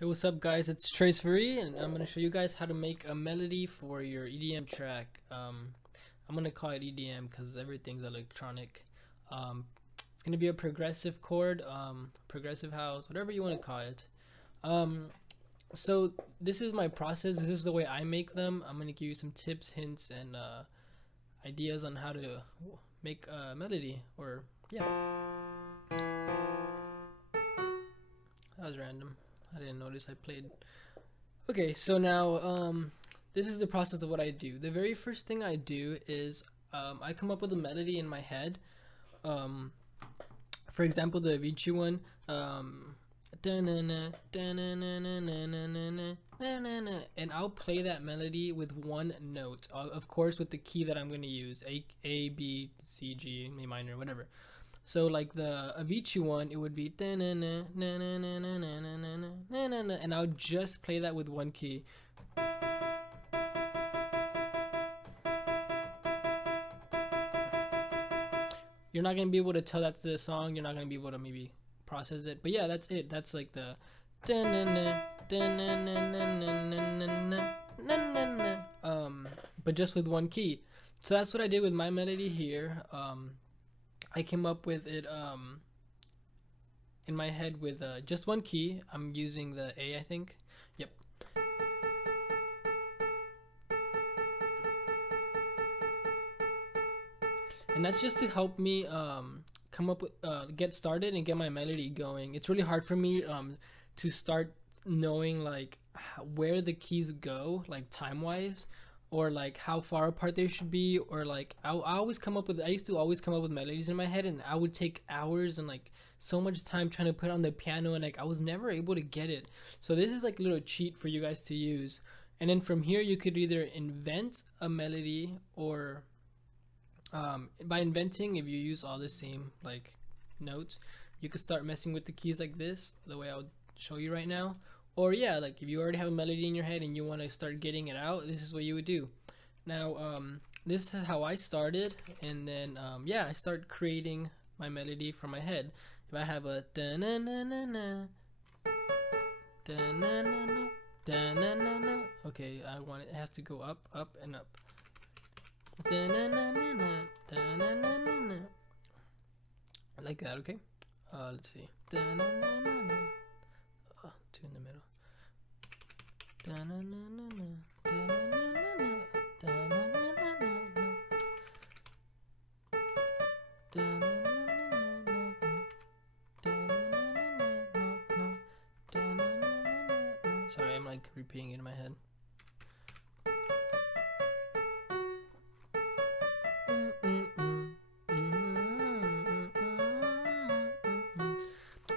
Hey, what's up guys, it's Trayz Ferree and I'm going to show you guys how to make a melody for your EDM track. I'm going to call it EDM because everything's electronic. It's going to be a progressive chord, progressive house, whatever you want to call it. So this is my process, this is the way I make them. I'm going to give you some tips, hints, and ideas on how to make a melody, or yeah. That was random. I didn't notice I played. Okay, so now this is the process of what I do. The very first thing I do is I come up with a melody in my head. For example, the Avicii one, and I'll play that melody with one note, of course with the key that I'm going to use, A, B, C, G, A minor, whatever. So like the Avicii one, it would be and I'll just play that with one key. You're not gonna be able to tell that's the song. You're not gonna be able to maybe process it. But yeah, that's it. That's like the but just with one key. So that's what I did with my melody here. I came up with it in my head with just one key. I'm using the A, I think. Yep. And that's just to help me come up with, get started and get my melody going. It's really hard for me to start knowing like where the keys go, like time-wise, or like how far apart they should be, or like I used to always come up with melodies in my head, and I would take hours and like so much time trying to put it on the piano, and like I was never able to get it. So this is like a little cheat for you guys to use. And then from here you could either invent a melody, or by inventing, if you use all the same like notes, you could start messing with the keys like this, the way I would show you right now. Or yeah, like if you already have a melody in your head and you want to start getting it out, this is what you would do. Now this is how I started, and then yeah, I start creating my melody from my head. If I have a okay, I want it has to go up, up, and up. Like that, okay? Let's see. Two in the middle. Sorry, I'm like repeating it in my head.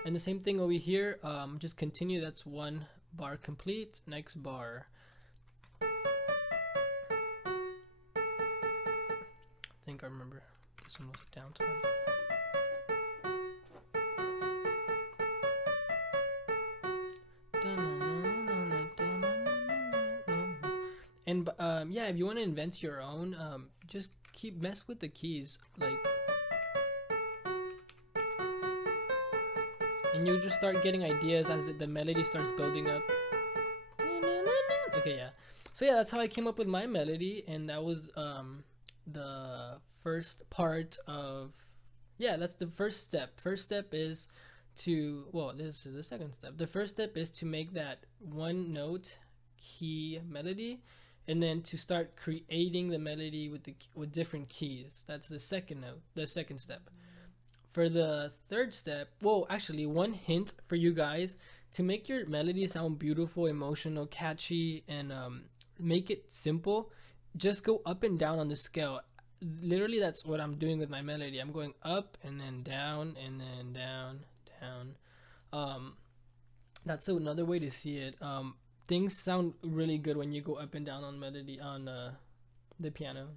And the same thing over here, just continue. That's one bar complete. Next bar. I think I remember this one was a downtime. And yeah, if you want to invent your own, just mess with the keys, like, and you'll just start getting ideas as the melody starts building up. Okay, yeah. So yeah, that's how I came up with my melody, and that was the first part of, yeah, that's the first step. First step is to, well, this is the second step. The first step is to make that one note key melody, and then to start creating the melody with different keys. That's the second step. For the third step, well, actually, one hint for you guys to make your melody sound beautiful, emotional, catchy, and make it simple, just go up and down on the scale. Literally, that's what I'm doing with my melody. I'm going up and then down and then down, down. That's another way to see it. Things sound really good when you go up and down on melody on the piano.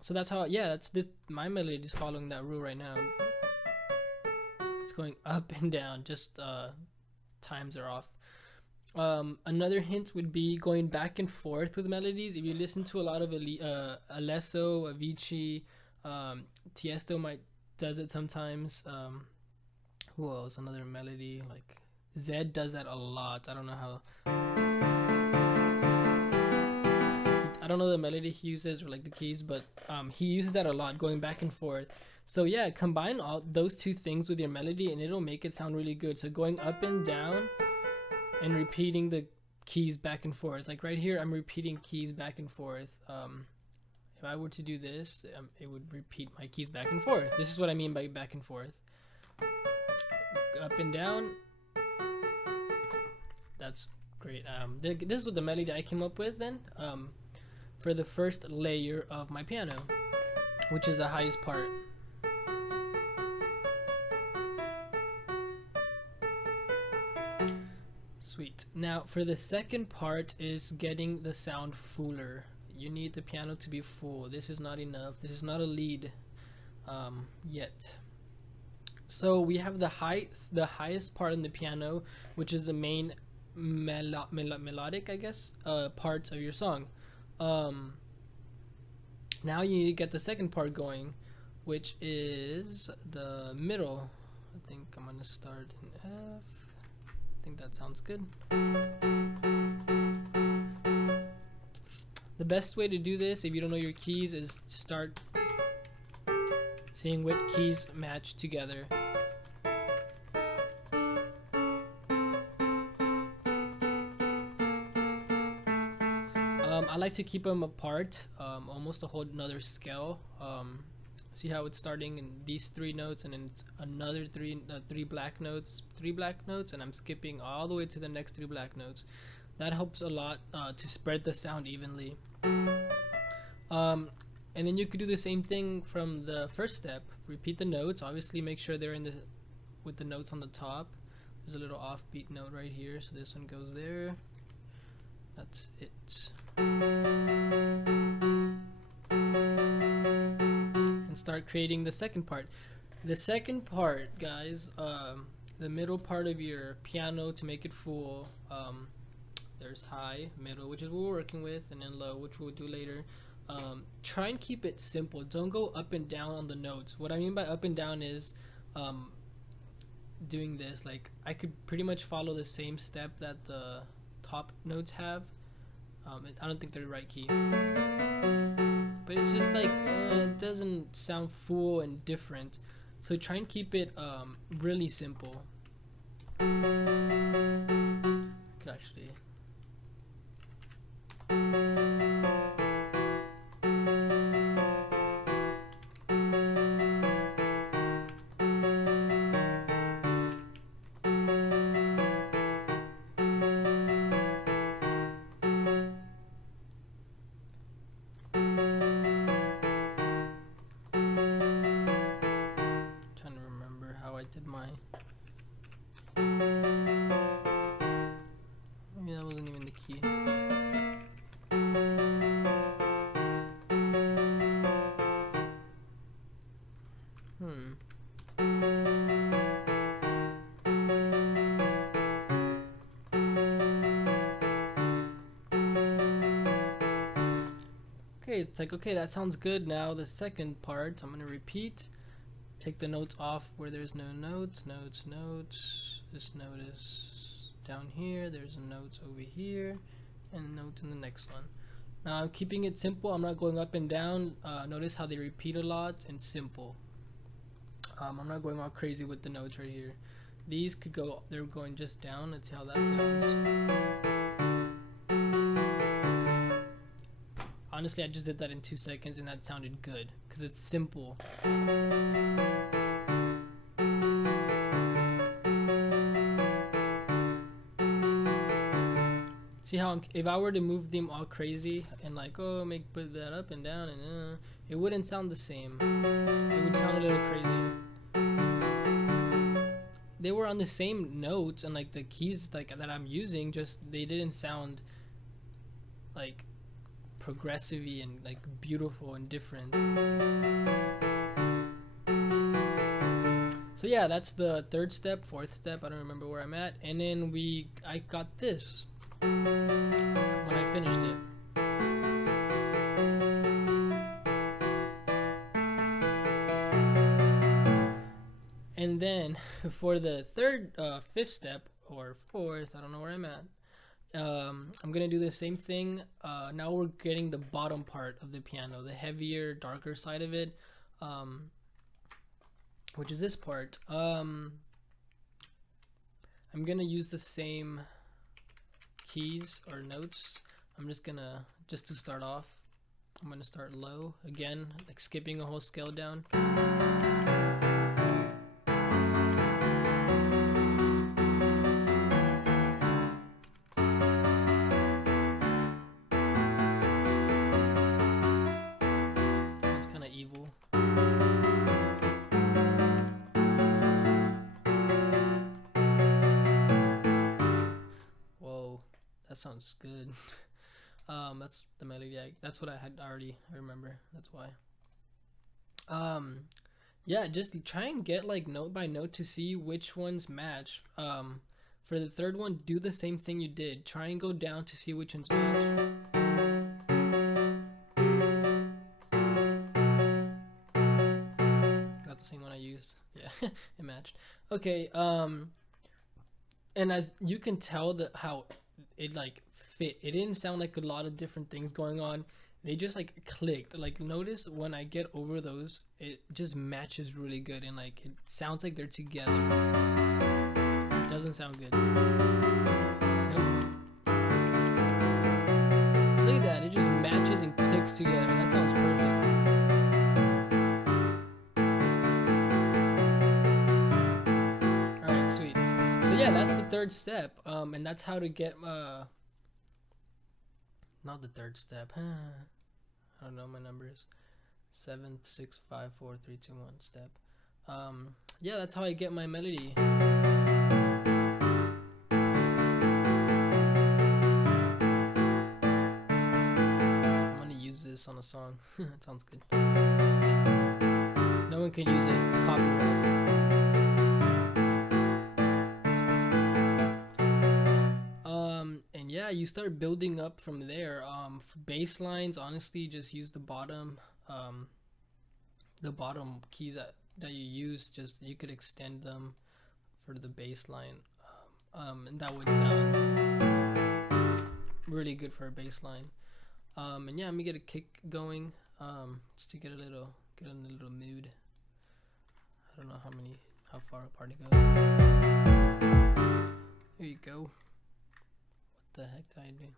So that's how, yeah, that's this, my melody is following that rule right now. It's going up and down, just times are off. Another hint would be going back and forth with melodies. If you listen to a lot of Alesso, Avicii, Tiesto might does it sometimes. Who else? Another melody like Zed does that a lot. I don't know how. I don't know the melody he uses or like the keys, but he uses that a lot, going back and forth. So yeah, combine all those two things with your melody and it'll make it sound really good. So going up and down and repeating the keys back and forth. Like right here, I'm repeating keys back and forth. If I were to do this, it would repeat my keys back and forth. This is what I mean by back and forth. Up and down. That's great. This is what the melody I came up with then for the first layer of my piano, which is the highest part. Sweet. Now for the second part is getting the sound fuller. You need the piano to be full. This is not enough. This is not a lead yet. So we have the highest part in the piano, which is the main melodic, I guess, parts of your song. Now you need to get the second part going, which is the middle. I think I'm gonna start in F. I think that sounds good. The best way to do this, if you don't know your keys, is to start seeing what keys match together. I like to keep them apart, almost a whole another scale. See how it's starting in these three notes, and then it's another three black notes, and I'm skipping all the way to the next three black notes. That helps a lot to spread the sound evenly. And then you could do the same thing from the first step. Repeat the notes. Obviously, make sure they're with the notes on the top. There's a little offbeat note right here, so this one goes there. That's it. And start creating the second part. The second part, guys, the middle part of your piano to make it full. There's high, middle, which is what we're working with, and then low, which we'll do later. Try and keep it simple. Don't go up and down on the notes. What I mean by up and down is doing this. Like I could pretty much follow the same step that the top notes have. I don't think they're the right key, but it's just like it doesn't sound full and different. So try and keep it really simple. Could actually. It's like, okay, that sounds good. Now the second part, I'm gonna repeat, take the notes off where there's no notes. This note is down here, there's a note over here, and a note in the next one. Now I'm keeping it simple. I'm not going up and down. Notice how they repeat a lot and simple. I'm not going all crazy with the notes right here. These could go, they're going just down. Let's see how that sounds. Honestly, I just did that in 2 seconds and that sounded good because it's simple. See how if I were to move them all crazy and like, oh, put that up and down, and it wouldn't sound the same. It would sound a little crazy. They were on the same notes, and like the keys like that I'm using, just they didn't sound like progressive-y and like beautiful and different. So yeah, that's the third step, fourth step, I don't remember where I'm at. And then I got this when I finished it. And then for the fifth step, or fourth, I don't know where I'm at, I'm gonna do the same thing. Now we're getting the bottom part of the piano, the heavier, darker side of it, which is this part. I'm gonna use the same keys or notes. I'm just to start off, I'm gonna start low again, like skipping a whole scale down. Sounds good. That's the melody. That's what I had already. I remember. That's why. Yeah, just try and get like note by note to see which ones match. For the third one, do the same thing you did. Try and go down to see which ones match. Got the same one I used. Yeah, it matched. Okay. And as you can tell how it like fit, it didn't sound like a lot of different things going on, they just like clicked. Like notice when I get over those, it just matches really good, and like it sounds like they're together. It doesn't sound good. Nope. Look at that, it just matches and clicks together. That sounds perfect. Alright, sweet. So yeah, that's the third step, and that's how to get not the third step. I don't know my numbers. 7, 6, 5, 4, 3, 2, 1 step. Yeah, that's how I get my melody. I'm gonna use this on a song. That sounds good. No one can use it. It's copyright. Yeah, you start building up from there. For bass lines, honestly, just use the bottom keys that you use. Just you could extend them for the bass line, and that would sound really good for a bass line. And yeah, let me get a kick going, just to get in a little mood. I don't know how far apart it goes. Here you go. The heck did I do?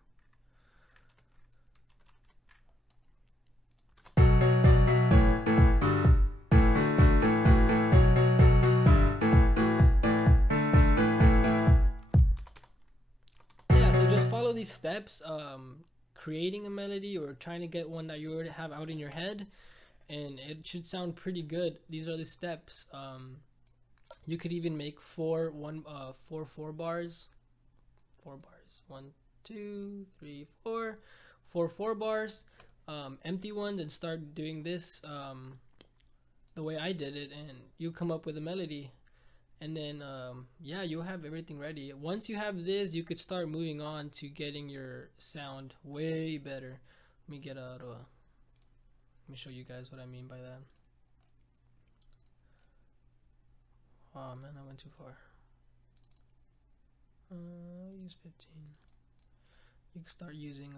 Yeah, so just follow these steps, creating a melody or trying to get one that you already have out in your head, and it should sound pretty good. These are the steps. You could even make four bars. 1, 2, 3, 4 4 bars, empty ones, and start doing this the way I did it, and you come up with a melody. And then yeah, you'll have everything ready. Once you have this, you could start moving on to getting your sound way better. Let me show you guys what I mean by that. Oh man, I went too far. Use 15. You can start using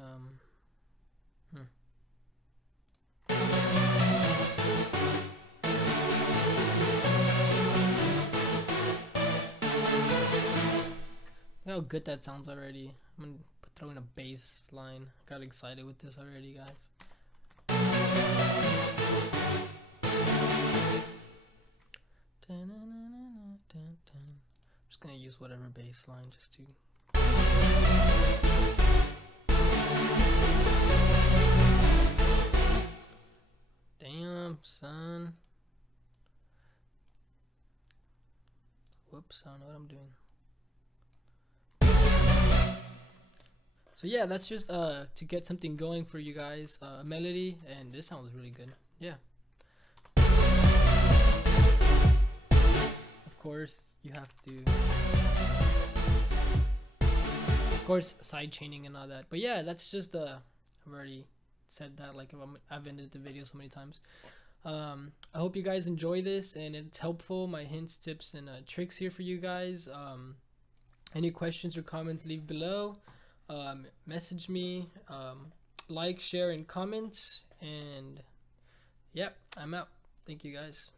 Look how good that sounds already. I'm gonna throw in a bass line. Got excited with this already, guys. I'm just gonna use whatever bass line just to. Damn, son. Whoops, I don't know what I'm doing. So yeah, that's just to get something going for you guys, a melody, and this sounds really good. Yeah. course you have to, of course, side chaining and all that. But yeah, that's just I've already said that, like I've ended the video so many times. I hope you guys enjoy this and it's helpful, my hints, tips, and tricks here for you guys. Any questions or comments, leave below. Message me, like, share, and comment. And yep, I'm out. Thank you guys.